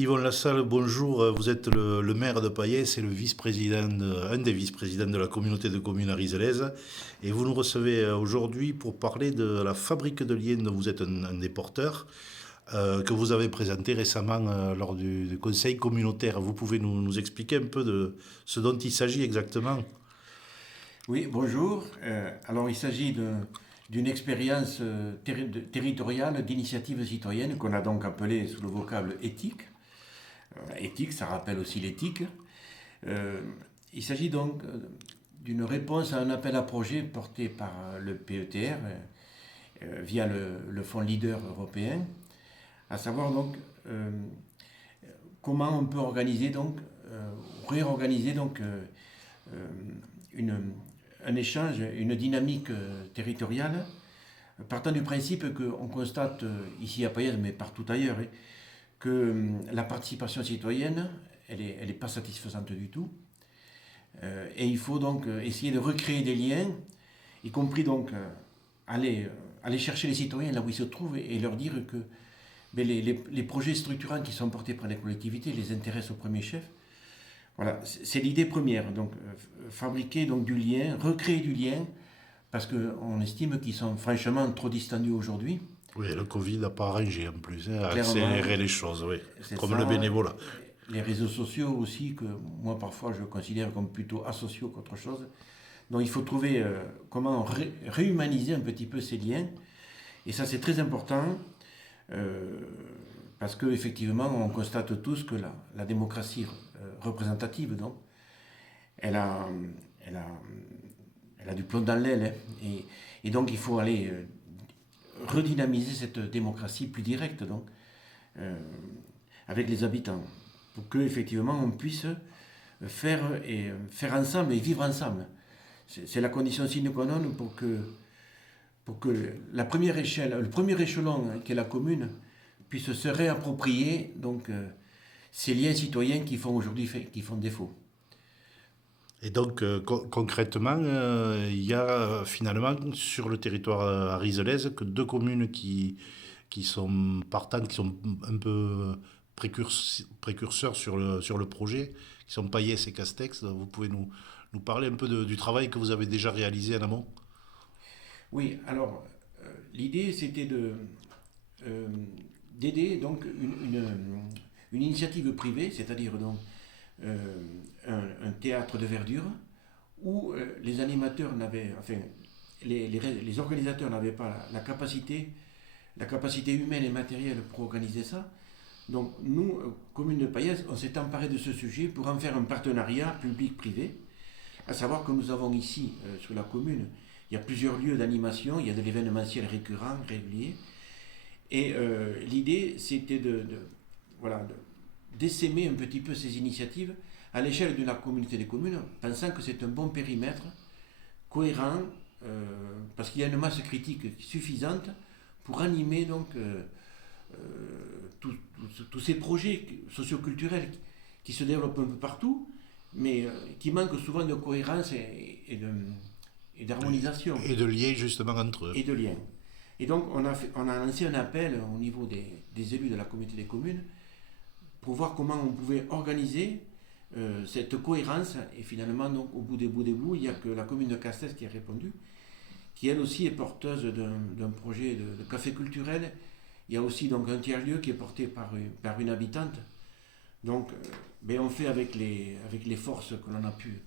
Yvon Lassalle, bonjour. Vous êtes le maire de Payès et un des vice-présidents de la communauté de communes Arizelaises. Et vous nous recevez aujourd'hui pour parler de la fabrique de liens dont vous êtes un des porteurs, que vous avez présenté récemment lors du conseil communautaire. Vous pouvez nous expliquer un peu de ce dont il s'agit exactement? Oui, bonjour. Alors, il s'agit d'une expérience territoriale d'initiative citoyenne qu'on a donc appelée sous le vocable éthique. Éthique, ça rappelle aussi l'éthique. Euh, il s'agit donc d'une réponse à un appel à projet porté par le PETR via le fonds Leader européen, à savoir donc comment on peut organiser donc, réorganiser donc une, un échange, une dynamique territoriale, partant du principe qu'on constate ici à Payerne, mais partout ailleurs, que la participation citoyenne, elle est pas satisfaisante du tout. Et il faut donc essayer de recréer des liens, y compris donc aller chercher les citoyens là où ils se trouvent et leur dire que les projets structurants qui sont portés par les collectivités les intéressent au premier chef. Voilà, c'est l'idée première. Donc, fabriquer donc du lien, recréer du lien, parce qu'on estime qu'ils sont franchement trop distendus aujourd'hui. Oui, le Covid n'a pas arrangé en plus, hein, a Clairement, accéléré les choses, oui, c'est comme le ça. bénévolat. Les réseaux sociaux aussi, que moi parfois je considère comme plutôt asociaux qu'autre chose. Donc il faut trouver comment réhumaniser un petit peu ces liens. Et ça c'est très important, euh, parce qu'effectivement on constate tous que la démocratie représentative, donc, elle a, elle a, elle a du plomb dans l'aile, hein. Et donc il faut aller redynamiser cette démocratie plus directe, donc, euh, avec les habitants, pour que effectivement on puisse faire ensemble et vivre ensemble. C'est la condition sine qua non pour que la première échelle, le premier échelon, hein, qui est la commune, puisse se réapproprier donc, ces liens citoyens qui font aujourd'hui qui font défaut. Et donc, concrètement, il y a finalement sur le territoire arizelaise que deux communes qui sont partantes, qui sont un peu précurseurs sur le projet, qui sont Payès et Castex. Vous pouvez nous parler un peu du travail que vous avez déjà réalisé en amont? Oui, alors l'idée c'était euh, d'aider donc une initiative privée, c'est-à-dire donc euh, un théâtre de verdure où les animateurs n'avaient, enfin, les organisateurs n'avaient pas la capacité humaine et matérielle pour organiser ça. Donc nous, commune de Payès, on s'est emparé de ce sujet pour en faire un partenariat public-privé, à savoir que nous avons ici, sur la commune, il y a plusieurs lieux d'animation, il y a de l'événementiel récurrent, régulier, et l'idée c'était voilà, d'essaimer un petit peu ces initiatives à l'échelle de la communauté des communes, pensant que c'est un bon périmètre, cohérent, parce qu'il y a une masse critique suffisante pour animer donc tous ces projets socioculturels qui se développent un peu partout, mais qui manquent souvent de cohérence et d'harmonisation Et de lier justement entre eux. et de lien. Et donc on a lancé un appel au niveau des élus de la communauté des communes pour voir comment on pouvait organiser cette cohérence. Et finalement, donc, au bout des bouts, il n'y a que la commune de Castres qui a répondu, qui elle aussi est porteuse d'un projet de café culturel. Il y a aussi donc un tiers-lieu qui est porté par une habitante. Donc, on fait avec les forces que l'on a pu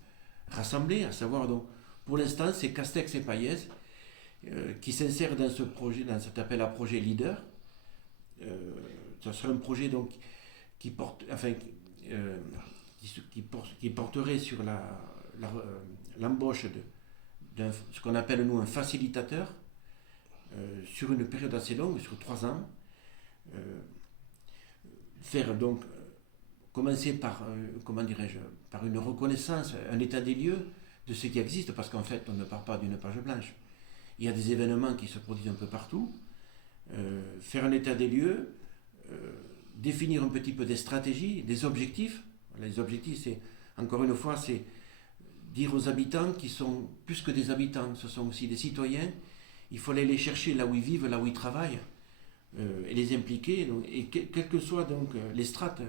rassembler, à savoir donc, pour l'instant, c'est Castex et Payès qui s'insèrent dans ce projet, dans cet appel à projet leader. Ce serait un projet donc qui porte, enfin, euh, qui porterait sur l'embauche de ce qu'on appelle nous un facilitateur sur une période assez longue, sur 3 ans. Euh, faire donc commencer par comment dirais-je, par une reconnaissance, un état des lieux de ce qui existe, parce qu'en fait on ne part pas d'une page blanche. Il y a des événements qui se produisent un peu partout. Faire un état des lieux, définir un petit peu des stratégies, des objectifs. Les objectifs, c'est, encore une fois, c'est dire aux habitants qui sont plus que des habitants, ce sont aussi des citoyens. Il faut aller les chercher là où ils vivent, là où ils travaillent, et les impliquer. Donc, et quelles que soient donc, les strates,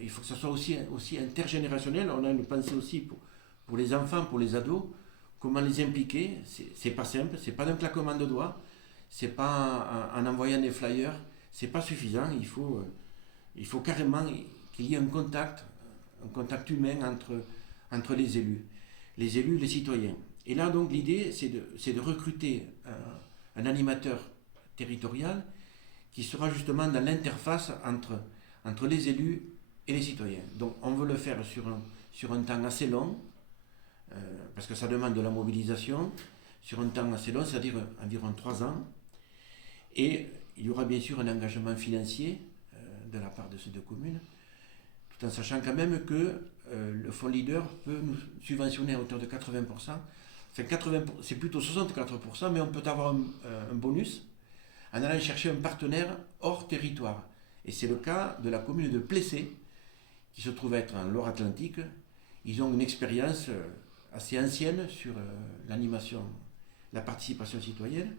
il faut que ça soit aussi intergénérationnel. On a une pensée aussi pour les enfants, pour les ados, comment les impliquer. C'est pas simple, c'est pas d'un claquement de doigts, c'est pas en envoyant des flyers, c'est pas suffisant. Il faut carrément qu'il y ait un contact humain entre les élus, les citoyens. Et là, donc, l'idée, c'est de recruter un animateur territorial qui sera justement dans l'interface entre les élus et les citoyens. Donc, on veut le faire sur un temps assez long, parce que ça demande de la mobilisation, sur un temps assez long, c'est-à-dire environ 3 ans. Et il y aura bien sûr un engagement financier de la part de ces deux communes, tout en sachant quand même que le fonds leader peut nous subventionner à hauteur de 80%. C'est plutôt 64%, mais on peut avoir un bonus en allant chercher un partenaire hors territoire. Et c'est le cas de la commune de Plessé, qui se trouve être en Loire-Atlantique. Ils ont une expérience assez ancienne sur l'animation, la participation citoyenne.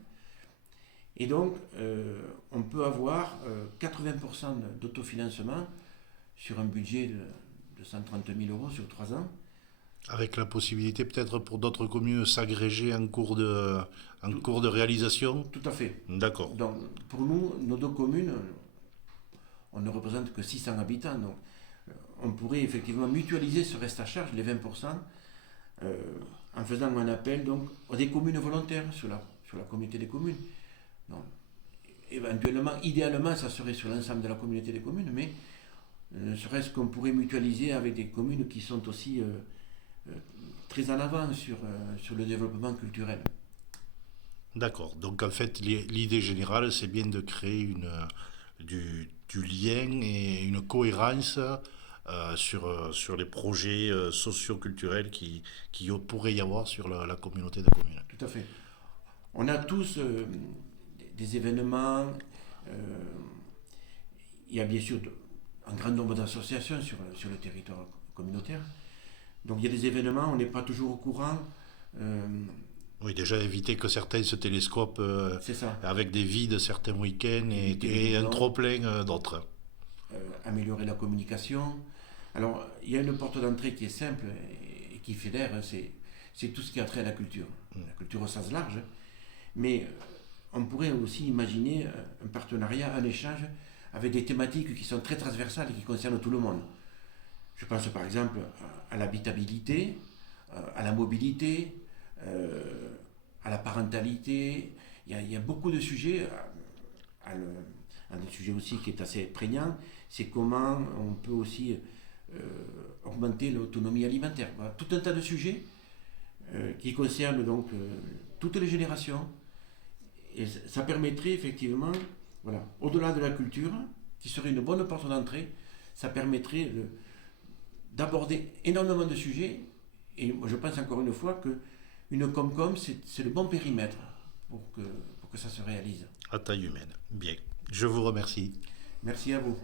Et donc, on peut avoir 80% d'autofinancement sur un budget de 130 000 euros sur 3 ans. Avec la possibilité peut-être pour d'autres communes de s'agréger en cours de réalisation. Tout à fait. D'accord. Donc, pour nous, nos deux communes, on ne représente que 600 habitants. Donc, on pourrait effectivement mutualiser ce reste à charge, les 20%, en faisant un appel donc, aux des communes volontaires sur la communauté des communes. Donc, éventuellement, idéalement, ça serait sur l'ensemble de la communauté des communes, mais ne serait-ce qu'on pourrait mutualiser avec des communes qui sont aussi très en avant sur le développement culturel. D'accord. Donc en fait, l'idée générale, c'est bien de créer du lien et une cohérence sur les projets socio-culturels qui pourrait y avoir sur la communauté de communes. Tout à fait. On a tous des événements. Il y a bien sûr un grand nombre d'associations sur le territoire communautaire. Donc il y a des événements, on n'est pas toujours au courant. Oui, déjà éviter que certains se télescopent C'est ça. avec des vides certains week-ends et un trop-plein d'autres. Améliorer la communication. Alors, il y a une porte d'entrée qui est simple et qui fédère, c'est tout ce qui a trait à la culture. La culture au sens large. Mais on pourrait aussi imaginer un partenariat, un échange avec des thématiques qui sont très transversales et qui concernent tout le monde. Je pense par exemple à l'habitabilité, à la mobilité, à la parentalité. Il y a beaucoup de sujets. Un des sujets aussi qui est assez prégnant, c'est comment on peut aussi augmenter l'autonomie alimentaire. Voilà. Tout un tas de sujets qui concernent donc toutes les générations. Et ça permettrait effectivement, voilà, au-delà de la culture, qui serait une bonne porte d'entrée, ça permettrait d'aborder énormément de sujets. Et je pense encore une fois que une Comcom, c'est le bon périmètre pour que ça se réalise. À taille humaine. Bien. Je vous remercie. Merci à vous.